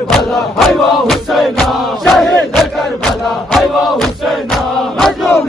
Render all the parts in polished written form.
Karbala हैवा हुसैना शहीद Karbala हैवा हुसैना मजलूम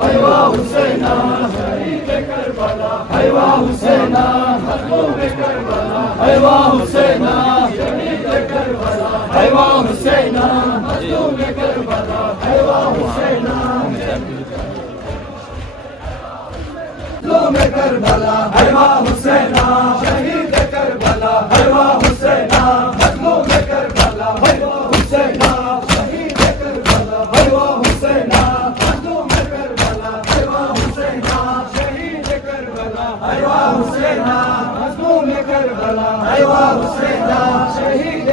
हैवा हुसैना शहीद करबला हैवा हुसैना मजलूम करबला हैवा हुसैना शहीद करबला हैवा हुसैना मजलूम करबला हैवा हुसैना मजलूम करबला हैवा हुसैना शहीद करबला हैवा हुसैना मजलूम करबला हैवा हुसैना शहीद करबला हैवा हुसैना हैवा हुसैना मजलूम करबला हैवा हुसैना शहीद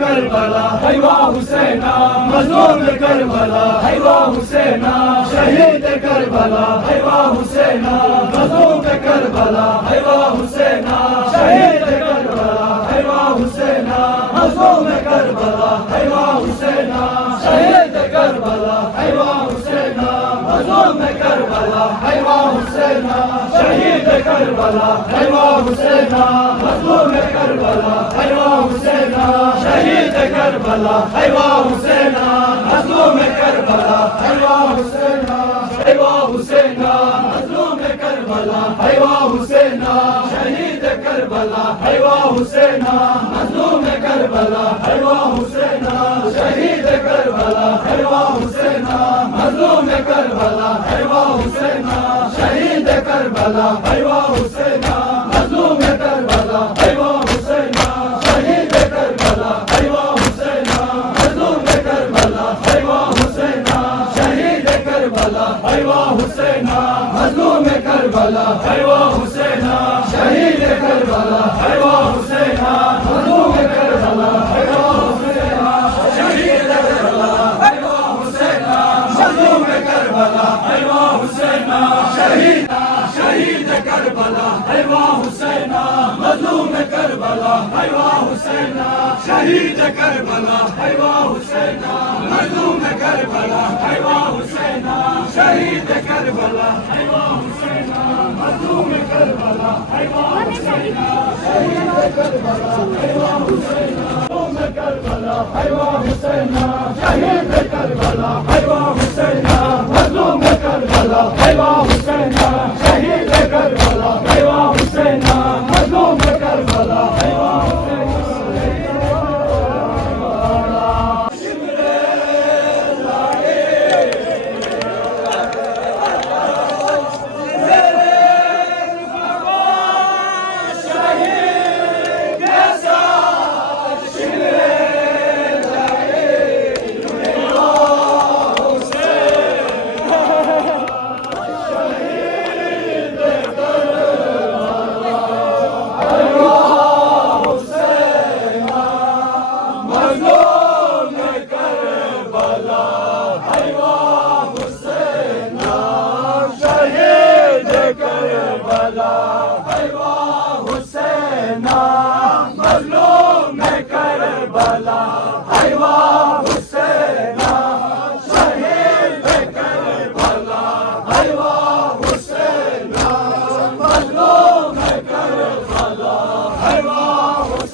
करबला हैवा हुसैना मजलूम करबला हैवा हुसैना शहीद करबला हैवा हुसैना मजलूम करबला हैवा हुसैना शहीद करबला हैवा हुसैना मजलूम करबला हैवा हुसैना शहीद करबला हैवा हुसैना मजलूम करबला हैवा हुसैना शहीद करबला हैवा हुसैना मजलूम करबला हैवा हुसैना शहीद करबला हैवा हुसैना मजलूम करबला हैवा हुसैना शहीद करबला हैवा हुसैना मजलूम करबला हैवा हुसैना हैवा हुसैना मजलूम करबला हैवा हुसैना शहीद करबला हैवा हुसैना मजलूम करबला हैवा हुसैना शहीद करबला हैवा हुसैना मजलूम करबला हैवा हुसैना शहीद करबला हैवा हुसैना मजलूम करबला हैवा हुसैना शहीद करबला हैवा हुसैना मजलूम करबला हैवा हुसैना शहीद करबला हैवा हुसैना मजलूम करबला हैवा हुसैना शहीद करबला हैवा हुसैना मजलूम करबला हैवा हुसैना शहीद करबला हैवा हुसैना मजलूम करबला हैवा हुसैना शहीद करबला हैवा हुसैना मजलूम करबला हैवा हुसैना शहीद करबला हैवा हुसैना मजलूम करबला हैवा हुसैना शहीद करबला हैवा हुसैना मजलूम करबला हैवा हुसैना शहीद करबला हैवा हुसैना मजलूम करबला हैवा हुसैना शहीद करबला हैवा हुसैना मजलूम करबला हैवा हुसैना शहीद करबला हैवा हुसैना मजलूम करबला हैवा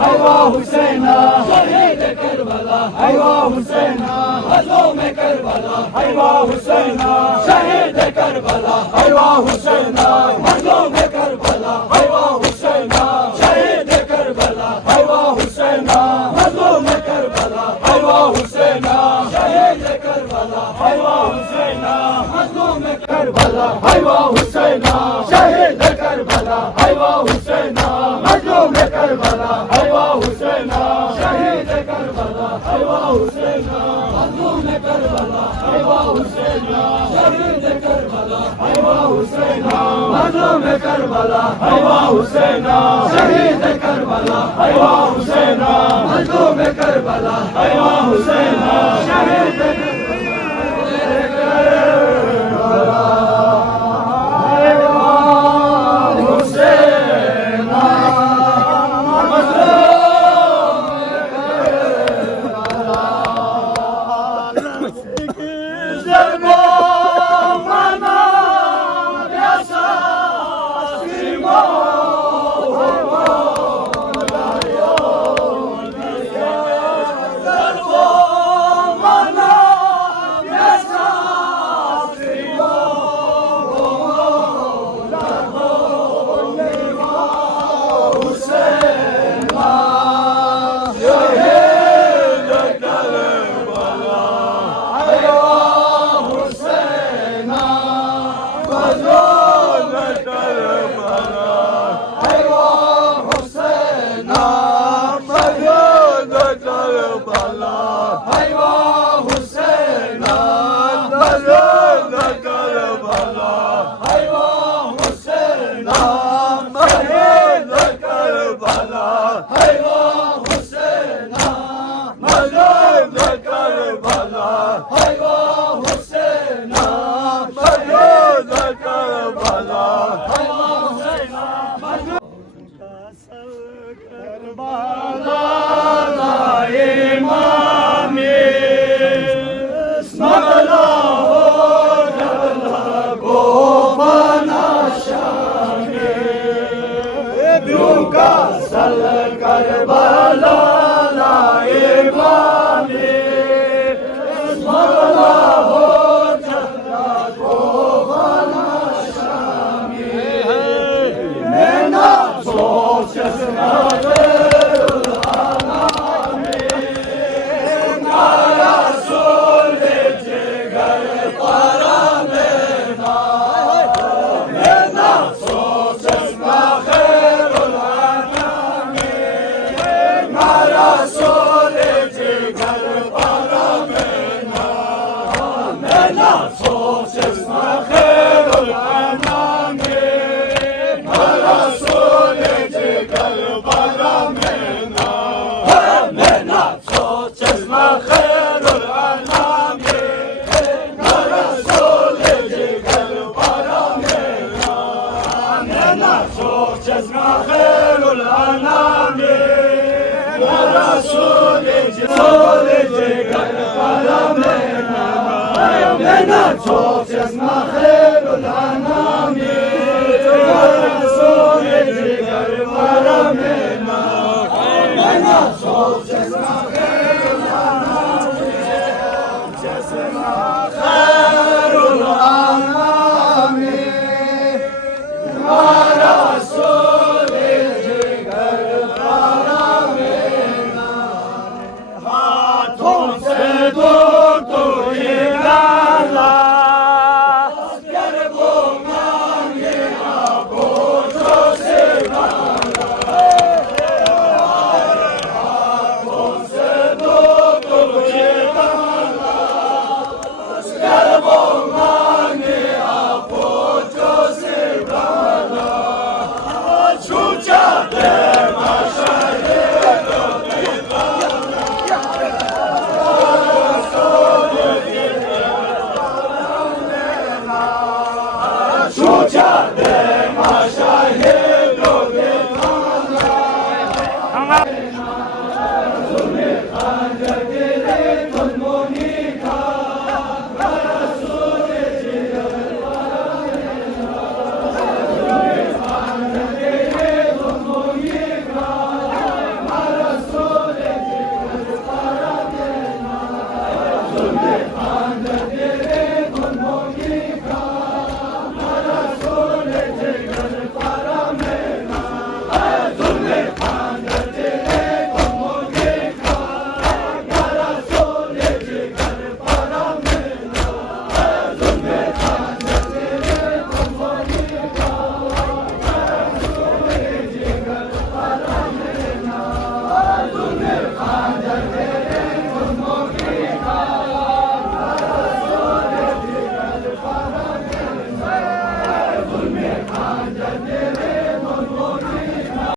हैवा हुसैना शहीद करबला हैवा हुसैना मजलूम करबला हैवा हुसैना शहीद करबला हैवा हुसैना मजलूम करबला हैवा हुसैना शहीद करबला हैवा हुसैना मजलूम करबला हैवा हुसैना शहीद करबला हैवा हुसैना मजलूम करबला हैवा हुसैना शहीद करबला हैवा हुसैना मजलूम करबला हैवा हुसैना Hüseyin'a, şehit Kerbela, eyvah Hüseyin'a, mazlum Kerbela, eyvah Hüseyin'a, şehit Kerbela, eyvah Hüseyin'a, mazlum Kerbela, eyvah Hüseyin'a, şehit Kerbela, eyvah Hüseyin'a, mazlum Kerbela, eyvah Hüseyin'a, şehit Kerbela. खांजर